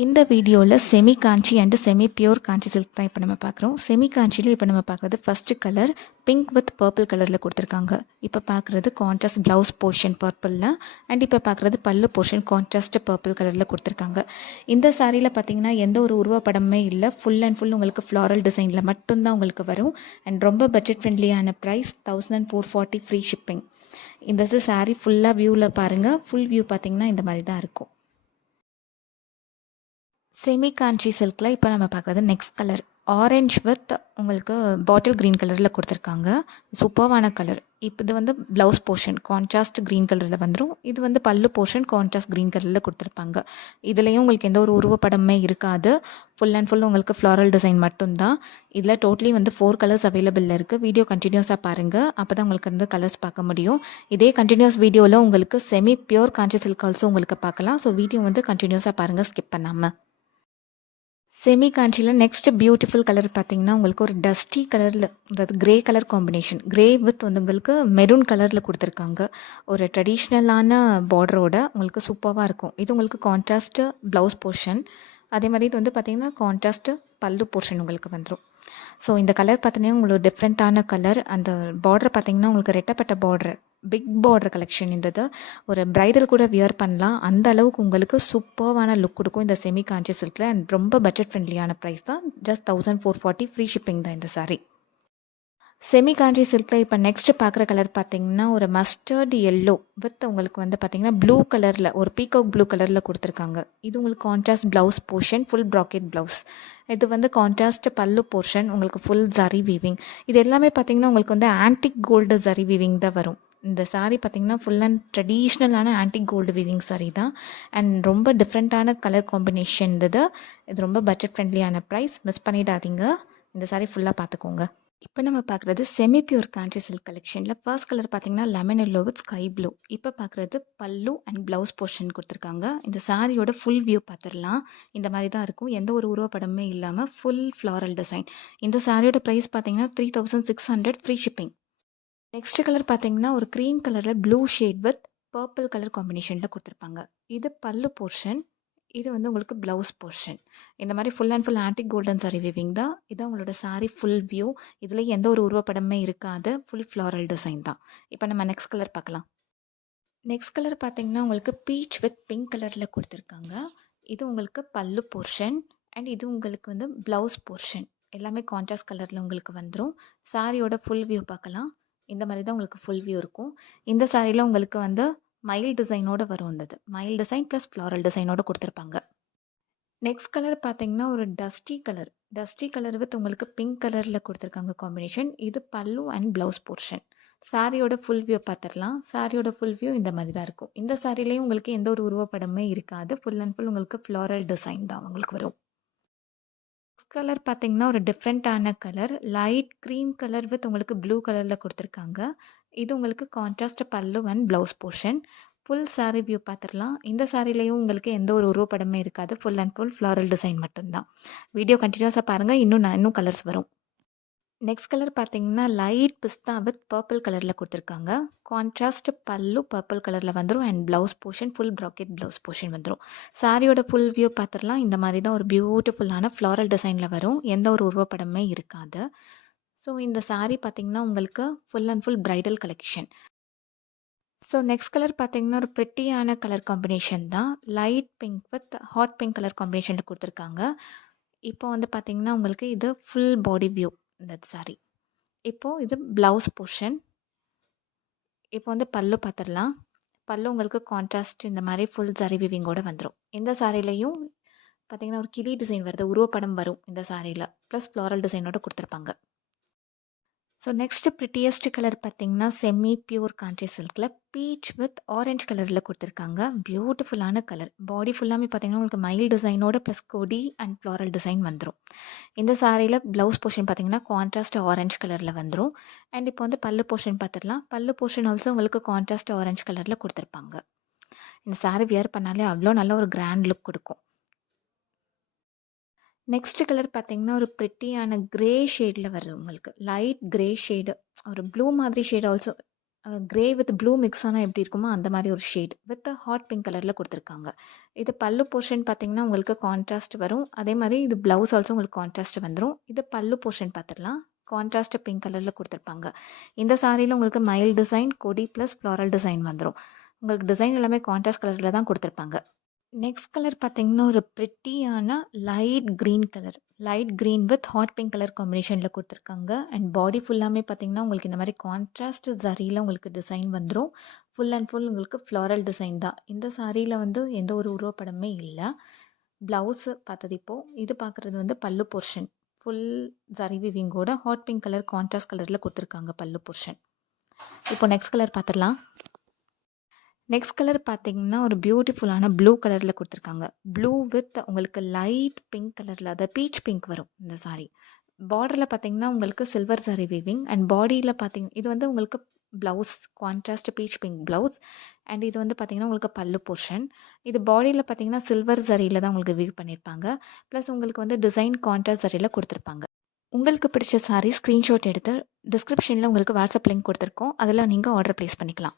இந்த வீடியோவில் semi Kanchi and semi pure Kanchi silk தான் இப்போ நம்ம பார்க்குறோம். செமி காஞ்சியில் இப்போ நம்ம பார்க்குறது first colour pink with purple கலரில் கொடுத்துருக்காங்க. இப்போ பார்க்குறது கான்ட்ராஸ்ட் ப்ளவுஸ் போர்ஷன் பர்பிளில் அண்ட் இப்போ பார்க்குறது பல்லு போர்ஷன் கான்ட்ராஸ்ட் பர்பிள் கலரில் கொடுத்துருக்காங்க. இந்த சாரியில் பார்த்தீங்கன்னா எந்த ஒரு உருவப்படமே இல்லை, ஃபுல் அண்ட் ஃபுல் உங்களுக்கு ஃப்ளாரல் டிசைனில் மட்டும்தான் உங்களுக்கு வரும். அண்ட் ரொம்ப பட்ஜெட் ஃப்ரெண்ட்லியான ப்ரைஸ் 1440 ஃப்ரீ ஷிப்பிங். இந்த சாரீ ஃபுல்லாக வியூவில் பாருங்கள். ஃபுல் வியூ பார்த்தீங்கன்னா இந்த மாதிரி தான் இருக்கும். செமி காஞ்சி சில்கில் இப்போ நம்ம பார்க்குறது நெக்ஸ்ட் கலர் ஆரஞ்ச் வித் உங்களுக்கு பாட்டில் க்ரீன் கலரில் கொடுத்துருக்காங்க. சூப்பர்வான கலர். இப்போ இது வந்து ப்ளவுஸ் போர்ஷன் கான்ட்ராஸ்ட் க்ரீன் கலரில் வந்துடும். இது வந்து பல்லு போர்ஷன் கான்ட்ராஸ்ட் க்ரீன் கலரில் கொடுத்துருப்பாங்க. இதுலேயும் உங்களுக்கு எந்த ஒரு உருவப்படமே இருக்காது. ஃபுல் அண்ட் ஃபுல் உங்களுக்கு ஃப்ளாரல் டிசைன் மட்டும்தான். இதில் டோட்டலி வந்து 4 கலர்ஸ் அவைலபிள் இருக்குது. வீடியோ கண்டினியூஸாக பாருங்கள், அப்போ தான் உங்களுக்கு வந்து கலர்ஸ் பார்க்க முடியும். இதே கண்டினியூஸ் வீடியோவில் உங்களுக்கு செமி பியூர் காஞ்சி சில்க் ஆல்சோ உங்களுக்கு பார்க்கலாம். ஸோ வீடியோ வந்து கண்டினியூஸாக பாருங்கள், ஸ்கிப் பண்ணாமல். செமி காஞ்சியில் நெக்ஸ்ட் பியூட்டிஃபுல் கலர் பார்த்தீங்கன்னா உங்களுக்கு ஒரு டஸ்டி கலரில், அதாவது grey colour combination, grey with வந்து உங்களுக்கு மெரூன் கலரில் கொடுத்துருக்காங்க. ஒரு ட்ரெடிஷ்னலான பார்டரோட உங்களுக்கு சூப்பராக இருக்கும். இது உங்களுக்கு கான்ட்ராஸ்ட்டு ப்ளவுஸ் போர்ஷன், அதே மாதிரி இது வந்து பார்த்திங்கன்னா கான்ட்ராஸ்ட்டு பல்லு போர்ஷன் உங்களுக்கு வந்துடும். ஸோ இந்த கலர் பார்த்தீங்கன்னா உங்களுக்கு டிஃப்ரெண்ட்டான கலர். அந்த பார்டர் பார்த்தீங்கன்னா உங்களுக்கு ரெட்டப்பட்ட பார்டர், பிக் பார்டர் கலெக்ஷன். இந்த ஒரு பிரைடல் கூட வியர் பண்ணலாம். அந்த அளவுக்கு உங்களுக்கு சூப்பர்வான லுக் கொடுக்கும் இந்த செமி காஞ்சி சில்கில். அண்ட் ரொம்ப பட்ஜெட் ஃப்ரெண்ட்லியான ப்ரைஸ் தான். ஜஸ்ட் 1440 ஃப்ரீ ஷிப்பிங் தான் இந்த சாரீ. செமி காஞ்சி சில்கில் இப்போ நெக்ஸ்ட் பார்க்குற கலர் பார்த்தீங்கன்னா ஒரு மஸ்டர்ட் எல்லோ வித் உங்களுக்கு வந்து பார்த்தீங்கன்னா ப்ளூ கலரில், ஒரு பீகாக் ப்ளூ கலரில் கொடுத்துருக்காங்க. இது உங்களுக்கு contrast blouse portion, full bracket blouse. இது வந்து கான்ட்ராஸ்ட் பல்லு போர்ஷன், உங்களுக்கு ஃபுல் ஜரி வீவிங். இது எல்லாமே பார்த்தீங்கன்னா உங்களுக்கு வந்து ஆன்டிக் கோல்டு ஜரி வீவிங் தான் வரும். இந்த சாரீ பார்த்தீங்கன்னா ஃபுல் அண்ட் ட்ரெடிஷ்னலான ஆன்டிக் கோல்டு வீவிங் சாரீ தான். அண்ட் ரொம்ப டிஃப்ரெண்ட்டான கலர் காம்பினேஷன். இது ரொம்ப பட்ஜெட் ஃப்ரெண்ட்லியான ப்ரைஸ். மிஸ் பண்ணிடாதீங்க. இந்த சாரீ ஃபுல்லாக பார்த்துக்கோங்க. இப்போ நம்ம பார்க்குறது செமி பியூர் காஞ்சி சில்க் கலெக்ஷனில் ஃபர்ஸ்ட் கலர் பார்த்தீங்கன்னா lemon yellow with sky blue. இப்போ பார்க்குறது பல்லு அண்ட் ப்ளவுஸ் போர்ஷன் கொடுத்துருக்காங்க. இந்த சாரியோட ஃபுல் வியூ பார்த்துடலாம். இந்த மாதிரி தான் இருக்கும். எந்த ஒரு உருவப்படமே இல்லாமல் ஃபுல் ஃப்ளாரல் டிசைன். இந்த சாரியோட ப்ரைஸ் பார்த்தீங்கன்னா 3600 ஃப்ரீ ஷிப்பிங். நெக்ஸ்ட் கலர் பார்த்தீங்கன்னா ஒரு க்ரீம் கலரில் blue shade with purple colour காம்பினேஷனில் கொடுத்துருப்பாங்க. இது பல்லு போர்ஷன், இது வந்து உங்களுக்கு ப்ளவுஸ் போர்ஷன். இந்த மாதிரி full and full antique golden sorry weaving தான். இதான் உங்களோட சாரீ ஃபுல் வியூ. இதில் எந்த ஒரு உருவப்படமே இருக்காது. ஃபுல் ஃப்ளாரல் டிசைன் தான். இப்போ நம்ம நெக்ஸ்ட் கலர் பார்க்கலாம். நெக்ஸ்ட் கலர் பார்த்தீங்கன்னா உங்களுக்கு பீச் வித் பிங்க் கலரில் கொடுத்துருக்காங்க. இது உங்களுக்கு பல்லு போர்ஷன் அண்ட் இது உங்களுக்கு வந்து ப்ளவுஸ் போர்ஷன். எல்லாமே கான்ட்ராஸ்ட் கலரில் உங்களுக்கு வந்துடும். சாரியோட ஃபுல் வியூ பார்க்கலாம். இந்த மாதிரி தான் உங்களுக்கு ஃபுல் வியூ இருக்கும். இந்த சாரியில் உங்களுக்கு வந்து மயில் டிசைனோட வரும். வந்தது மயில் டிசைன் ப்ளஸ் ஃப்ளாரல் டிசைனோட கொடுத்துருப்பாங்க. நெக்ஸ்ட் கலர் பார்த்தீங்கன்னா ஒரு டஸ்டி கலர் வித் உங்களுக்கு பிங்க் கலரில் கொடுத்துருக்காங்க காம்பினேஷன். இது பல்லு அண்ட் ப்ளவுஸ் போர்ஷன். சாரியோட ஃபுல் வியூ பார்த்துடலாம். சாரியோட ஃபுல் வியூ இந்த மாதிரி தான் இருக்கும். இந்த சாரிலையும் உங்களுக்கு எந்த ஒரு உருவப்படமே இருக்காது. ஃபுல் அண்ட் ஃபுல் உங்களுக்கு ஃப்ளாரல் டிசைன் தான் உங்களுக்கு வரும். கலர் பார்த்தீங்கன்னா ஒரு டிஃப்ரெண்ட்டான colour, light cream colour with உங்களுக்கு ப்ளூ கலரில் கொடுத்துருக்காங்க. இது உங்களுக்கு கான்ட்ராஸ்ட் பல்லு and blouse portion. Full sari view பார்த்துடலாம். இந்த சாரிலையும் உங்களுக்கு எந்த ஒரு உருவப்படமே இருக்காது. Full and full floral design மட்டும்தான். வீடியோ கண்டினியூஸாக பாருங்கள், இன்னும் கலர்ஸ் வரும். நெக்ஸ்ட் கலர் பார்த்தீங்கன்னா லைட் பிஸ்தா வித் பர்பிள் கலரில் கொடுத்துருக்காங்க. கான்ட்ராஸ்ட் பல்லு பர்பிள் கலரில் வந்துடும் and blouse portion full bracket blouse portion வந்துடும். சாரியோட ஃபுல் வியூ பார்த்துடலாம். இந்த மாதிரி தான் ஒரு பியூட்டிஃபுல்லான ஃப்ளாரல் டிசைனில் வரும். எந்த ஒரு உருவப்படமே இருக்காது. ஸோ இந்த சாரீ பார்த்தீங்கன்னா உங்களுக்கு full and full bridal collection. So next colour பார்த்தீங்கன்னா ஒரு ப்ரிட்டியான கலர் காம்பினேஷன் தான். Light pink with hot pink colour காம்பினேஷனில் கொடுத்துருக்காங்க. இப்போ வந்து பார்த்தீங்கன்னா உங்களுக்கு இது ஃபுல் பாடி வியூ இந்த சாரீ. இப்போது இது ப்ளவுஸ் போர்ஷன். இப்போ வந்து பல்லு பார்த்துடலாம். பல்லு உங்களுக்கு கான்ட்ராஸ்ட் இந்த மாதிரி ஃபுல் ஜரி வீவிங்கோடு வந்துடும். இந்த சாரிலையும் பார்த்தீங்கன்னா ஒரு கிளி டிசைன் வருது, உருவப்படம் வரும் இந்த சாரியில். ப்ளஸ் ஃப்ளாரல் டிசைனோட கொடுத்துருப்பாங்க. ஸோ நெக்ஸ்ட் ப்ரிட்டியஸ்ட் கலர் பார்த்தீங்கன்னா செமி பியூர் காஞ்சி சில்கில் பீச் வித் ஆரஞ்ச் கலரில் கொடுத்துருக்காங்க. பியூட்டிஃபுல்லான கலர். பாடி ஃபுல்லாமே பார்த்தீங்கன்னா உங்களுக்கு மயில் டிசைனோட ப்ளஸ் கொடி அண்ட் ஃப்ளாரல் டிசைன் வந்துடும். இந்த சாரியில் ப்ளவுஸ் போர்ஷன் பார்த்தீங்கன்னா கான்ட்ராஸ்ட் ஆரஞ்ச் கலரில் வந்துடும். அண்ட் இப்போ வந்து பல்லு போர்ஷன் பார்த்துடலாம். பல்லு போர்ஷன் ஆல்சோ உங்களுக்கு கான்ட்ராஸ்ட் ஆரஞ்ச் கலரில் கொடுத்துருப்பாங்க. இந்த சாரி வியர் பண்ணாலே அவ்வளோ நல்ல ஒரு கிராண்ட் லுக் கொடுக்கும். நெக்ஸ்ட் கலர் பார்த்தீங்கன்னா ஒரு ப்ரிட்டியான கிரே ஷேடில் வருது உங்களுக்கு. லைட் கிரே ஷேடு, ஒரு ப்ளூ மாதிரி shade also grey with blue mix ஆனா எப்படி இருக்குமோ அந்த மாரி ஒரு ஷேட் வித் ஹாட் பிங்க் கலர்ல குடுத்துருக்காங்க. இது பல்லு போர்ஷன் பார்த்தீங்கன்னா, உங்களுக்கு கான்ட்ராஸ்ட் வரும். அதே மாரி இது ப்ளவுஸ் ஆல்சோ உங்களுக்கு கான்ட்ராஸ்ட் வந்துரும். இது பல்லு போர்ஷன் பார்த்துடலாம். கான்ட்ராஸ்ட் பிங்க் கலர்ல குடுத்துருப்பாங்க. இந்த சாரீல உங்களுக்கு மயில் டிசைன், கொடி பிளஸ் ஃப்ளாரல் டிசைன் வந்துரும். உங்களுக்கு டிசைன் எல்லாமே கான்ட்ராஸ்ட் கலர்ல தான் குடுத்துருப்பாங்க. நெக்ஸ்ட் கலர் பார்த்தீங்கன்னா, ஒரு பிரிட்டியான light green colour. Light green with hot pink colour காம்பினேஷன்ல குடுத்துருக்காங்க. அண்ட் பாடி ஃபுல்லாமே பார்த்தீங்கன்னா, உங்களுக்கு இந்த மாரி கான்ட்ராஸ்ட் ஜரியில உங்களுக்கு டிசைன் வந்துரும். ஃபுல் அண்ட் ஃபுல் உங்களுக்கு ஃப்ளாரல் டிசைன் தான். இந்த சாரீல வந்து எந்த ஒரு உருவப்படமே இல்ல. ப்ளவுஸ் பார்த்தது இப்போ. இது பார்க்குறது வந்து பல்லு போர்ஷன். ஃபுல் ஜரி வீவிங்கோட ஹாட் பிங்க் கலர் கான்ட்ராஸ்ட் கலர்ல குடுத்துருக்காங்க பல்லு போர்ஷன். இப்போ நெக்ஸ்ட் கலர் பார்த்துடலாம். நெக்ஸ்ட் கலர் பார்த்தீங்கன்னா, ஒரு பியூட்டிஃபுல்லான ப்ளூ கலர்ல குடுத்துருக்காங்க. ப்ளூ வித் உங்களுக்கு லைட் பிங்க் கலர்ல அதாவது பீச் பிங்க் வரும் இந்த சாரி. பார்டர்ல பார்த்தீங்கன்னா, உங்களுக்கு சில்வர் சாரி வீவிங் அண்ட் பாடியில இது வந்து உங்களுக்கு blouse contrast beach pink blouse and இது வந்து பார்த்தீங்கன்னா, உங்களுக்கு பல்லு போர்ஷன். இது பாடியில பார்த்தீங்கன்னா, சில்வர் ஜரியில தான் உங்களுக்கு வீவ் பண்ணியிருப்பாங்க. ப்ளஸ் உங்களுக்கு வந்து டிசைன் கான்ட்ராஸ்ட் ஜரியில குடுத்துருப்பாங்க. உங்களுக்கு பிடிச்ச சாரி ஸ்க்ரீன்ஷாட் எடுத்து டிஸ்கிரிப்ஷன்ல உங்களுக்கு வாட்ஸ்அப் லிங்க் குடுத்துருக்கோம். அதில நீங்க ஆர்டர் பிளேஸ் பண்ணிக்கலாம்.